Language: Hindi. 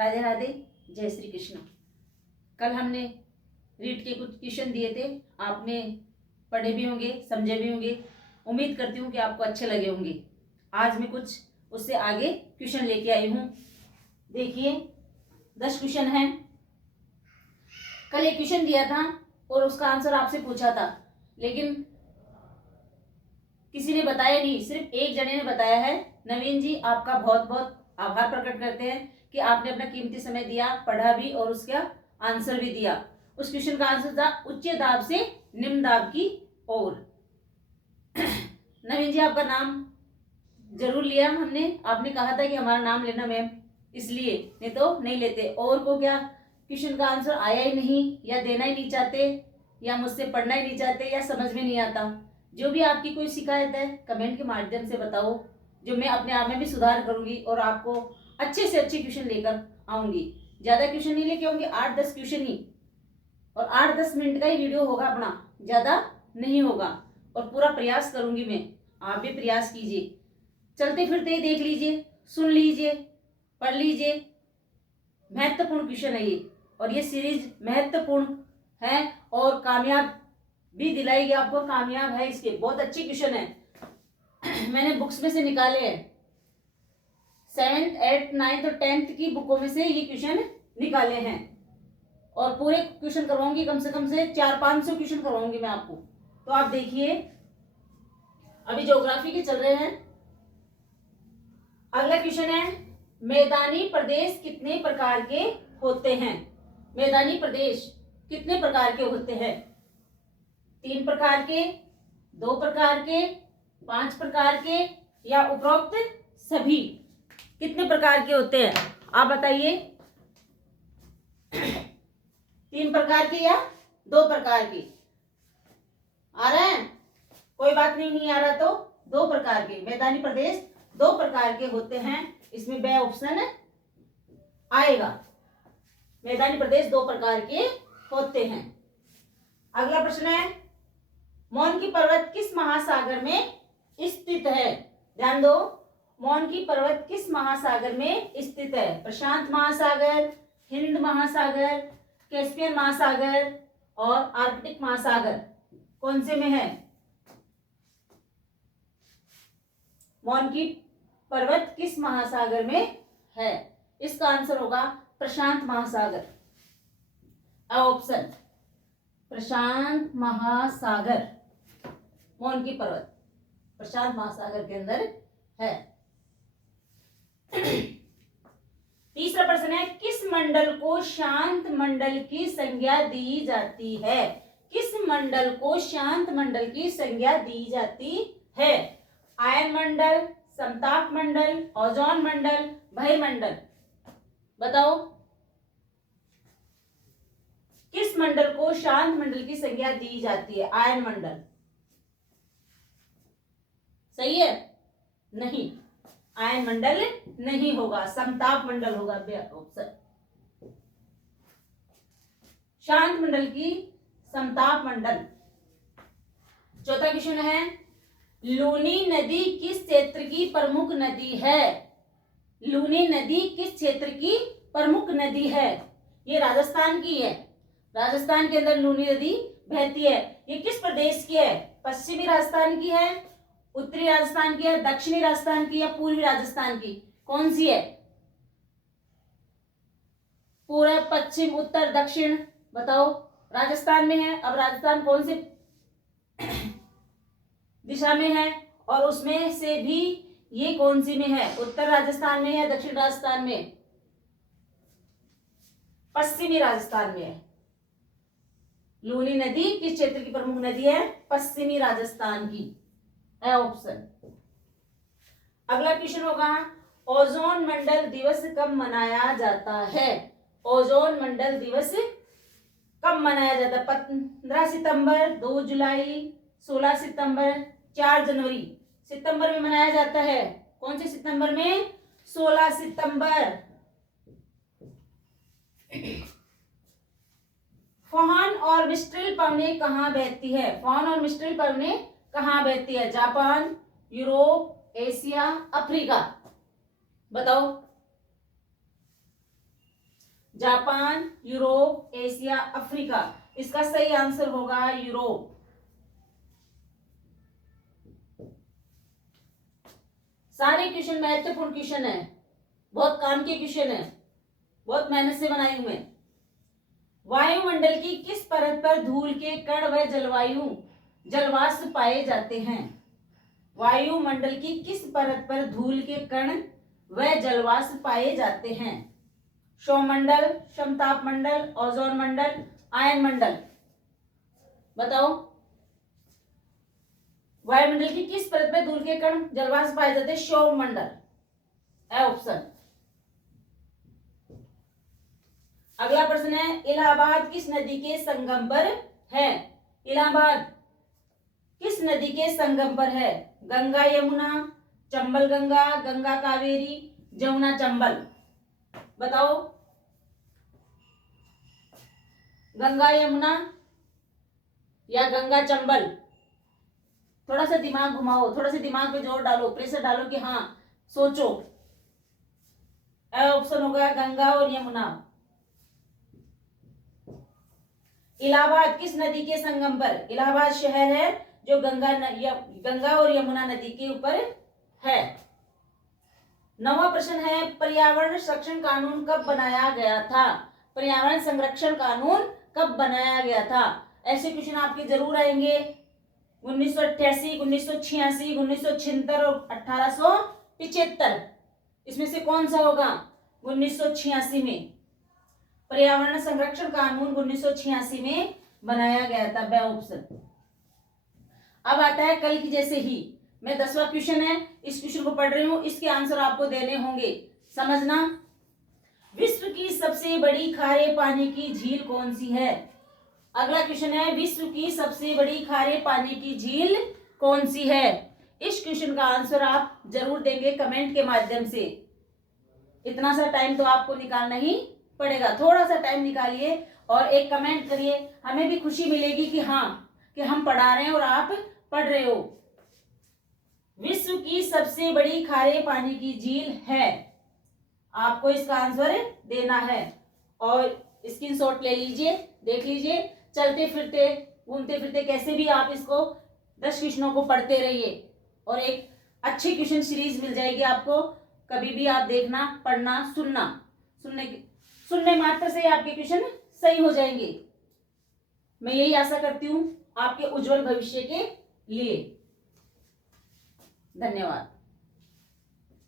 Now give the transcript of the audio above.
राधे राधे, जय श्री कृष्ण। कल हमने रीड के कुछ क्वेश्चन दिए थे, आपने पढ़े भी होंगे, समझे भी होंगे। उम्मीद करती हूँ कि आपको अच्छे लगे होंगे। आज मैं कुछ उससे आगे क्वेश्चन लेके आई हूँ। देखिए 10 क्वेश्चन हैं। कल एक क्वेश्चन दिया था और उसका आंसर आपसे पूछा था, लेकिन किसी ने बताया नहीं, सिर्फ एक जने ने बताया है। नवीन जी, आपका बहुत बहुत आभार प्रकट करते हैं कि आपने अपना कीमती समय दिया, पढ़ा भी और उसका आंसर भी दिया। उस क्वेश्चन का आंसर था उच्च दाब से निम्न दाब की ओर। नवीन जी, आपका नाम जरूर लिया हमने। आपने कहा था कि हमारा नाम लेना मैम, इसलिए, नहीं तो नहीं लेते। और को क्या क्वेश्चन का आंसर आया ही नहीं, या देना ही नहीं चाहते, या मुझसे पढ़ना ही नहीं चाहते, या समझ में नहीं आता। जो भी आपकी कोई शिकायत है कमेंट के माध्यम से बताओ, जो मैं अपने आप में भी सुधार करूंगी और आपको अच्छे से अच्छे क्वेश्चन लेकर आऊंगी। ज्यादा क्वेश्चन नहीं लेके आऊंगी, 8-10 क्वेश्चन ही, और 8-10 मिनट का ही वीडियो होगा अपना, ज्यादा नहीं होगा। और पूरा प्रयास करूंगी मैं, आप भी प्रयास कीजिए। चलते फिरते ही देख लीजिए, सुन लीजिए, पढ़ लीजिए। महत्वपूर्ण क्वेश्चन है ये, और ये सीरीज महत्वपूर्ण है और कामयाब भी दिलाएगी आपको। कामयाब है, इसके बहुत अच्छे क्वेश्चन है। मैंने बुक्स में से निकाले हैं, 7th, 8th, 9th और 10th की बुकों में से ये क्वेश्चन निकाले हैं, और पूरे क्वेश्चन करवाऊंगी। कम से 400-500 क्वेश्चन करवाऊंगी मैं आपको। तो आप देखिए, अभी ज्योग्राफी के चल रहे हैं। अगला क्वेश्चन है, मैदानी प्रदेश कितने प्रकार के होते हैं? मैदानी प्रदेश कितने प्रकार के होते हैं? 3 प्रकार के, 2 प्रकार के, 5 प्रकार के, या उपरोक्त सभी? कितने प्रकार के होते हैं आप बताइए? 3 प्रकार के या 2 प्रकार के? आ रहा है? कोई बात नहीं, नहीं आ रहा तो 2 प्रकार के। मैदानी प्रदेश 2 प्रकार के होते हैं, इसमें बे ऑप्शन आएगा। मैदानी प्रदेश 2 प्रकार के होते हैं। अगला प्रश्न है, मौनकी पर्वत किस महासागर में स्थित है? ध्यान दो, मौनकी पर्वत किस महासागर में स्थित है? प्रशांत महासागर, हिंद महासागर, कैस्पियन महासागर और आर्कटिक महासागर, कौन से में है? मौनकी पर्वत किस महासागर में है? इसका आंसर होगा प्रशांत महासागर। ऑप्शन प्रशांत महासागर, मौनकी पर्वत प्रशांत महासागर के अंदर है। तीसरा प्रश्न है, किस मंडल को शांत मंडल की संज्ञा दी जाती है? किस मंडल को शांत मंडल की संज्ञा दी जाती है? आयन मंडल, समताप मंडल, ओजोन मंडल, बहिर्मंडल, बताओ किस मंडल को शांत मंडल की संज्ञा दी जाती है? आयन मंडल सही है? नहीं, आयन मंडल नहीं होगा, समताप मंडल होगा ऑप्शन। शांत मंडल की समताप मंडल। चौथा क्वेश्चन है, लूनी नदी किस क्षेत्र की प्रमुख नदी है? लूनी नदी किस क्षेत्र की प्रमुख नदी है? ये राजस्थान की है। राजस्थान के अंदर लूनी नदी बहती है। ये किस प्रदेश की है? पश्चिमी राजस्थान की है, उत्तरी राजस्थान की है, दक्षिणी राजस्थान की, या पूर्वी राजस्थान की? कौन सी है? पूर्व, पश्चिम, उत्तर, दक्षिण, बताओ। राजस्थान में है। अब राजस्थान कौन से दिशा में है, और उसमें से भी ये कौन सी में है? उत्तर राजस्थान में है, दक्षिण राजस्थान में? पश्चिमी राजस्थान में है। लूनी नदी किस क्षेत्र की प्रमुख नदी है? पश्चिमी राजस्थान की है ऑप्शन। अगला क्वेश्चन होगा, ओजोन मंडल दिवस कब मनाया जाता है? ओजोन मंडल दिवस कब मनाया जाता है? 15 सितंबर, 2 जुलाई, 16 सितंबर, 4 जनवरी? सितंबर में मनाया जाता है। कौन से सितंबर में? 16 सितंबर। फोहन और मिस्ट्रिल पवने कहाँ बहती है? फोहन और मिस्ट्रिल पवने कहाँ बहती है? जापान, यूरोप, एशिया, अफ्रीका, बताओ। Japan, Europe, Asia, Africa. इसका सही आंसर होगा यूरोप। सारे क्वेश्चन महत्वपूर्ण क्वेश्चन है, बहुत काम के क्वेश्चन है, बहुत मेहनत से बनाई हूं मैं। वायुमंडल की किस परत पर धूल के कण व जलवाष्प पाए जाते हैं? वायुमंडल की किस परत पर धूल के कण व जलवाष्प पाए जाते हैं? सौरमंडल, समताप मंडल, ओजोन मंडल, आयन मंडल। बताओ, वायुमंडल की किस परत पर धूल के कण जलवाष्प पाए जाते हैं? सौरमंडल, ए ऑप्शन। अगला प्रश्न है, इलाहाबाद किस नदी के संगम पर है? इलाहाबाद किस नदी के संगम पर है? गंगा यमुना, चंबल गंगा, गंगा कावेरी, जमुना चंबल। बताओ, गंगा यमुना या गंगा चंबल? थोड़ा सा दिमाग घुमाओ, थोड़ा सा दिमाग पे जोर डालो, प्रेशर डालो कि हाँ सोचो। ऑप्शन होगा गंगा और यमुना। इलाहाबाद किस नदी के संगम पर? इलाहाबाद शहर है जो गंगा और यमुना नदी के ऊपर है। 9वां प्रश्न है, पर्यावरण संरक्षण कानून कब बनाया गया था? पर्यावरण संरक्षण कानून कब बनाया गया था? ऐसे क्वेश्चन आपके जरूर आएंगे। 1988, 1986, 1976 और 1875। इसमें से कौन सा होगा? 1986 में पर्यावरण संरक्षण कानून 1986 में बनाया गया था, बी ऑप्शन। अब आता है कल की जैसे ही। मैं 10वां क्वेश्चन है, इस क्वेश्चन को पढ़ रही हूं, इसके आंसर आपको देने होंगे, समझना। विश्व की सबसे बड़ी खारे पानी की झील कौन सी है? अगला क्वेश्चन है, विश्व की सबसे बड़ी खारे पानी की झील कौन सी है? इस क्वेश्चन का आंसर आप जरूर देंगे कमेंट के माध्यम से। इतना सा टाइम तो आपको निकालना ही पड़ेगा, थोड़ा सा टाइम निकालिए और एक कमेंट करिए, हमें भी खुशी मिलेगी कि हाँ कि हम पढ़ा रहे हैं और आप पढ़ रहे हो। विश्व की सबसे बड़ी खारे पानी की झील है, आपको इसका आंसर देना है और स्क्रीनशॉट ले लीजिए, देख लीजिए। चलते फिरते घूमते फिरते कैसे भी आप इसको 10 क्वेश्चनों को पढ़ते रहिए और एक अच्छी क्वेश्चन सीरीज मिल जाएगी आपको। कभी भी आप देखना, पढ़ना, सुनने मात्र से आपके क्वेश्चन सही हो जाएंगे। मैं यही आशा करती हूं आपके उज्जवल भविष्य के लिए। धन्यवाद।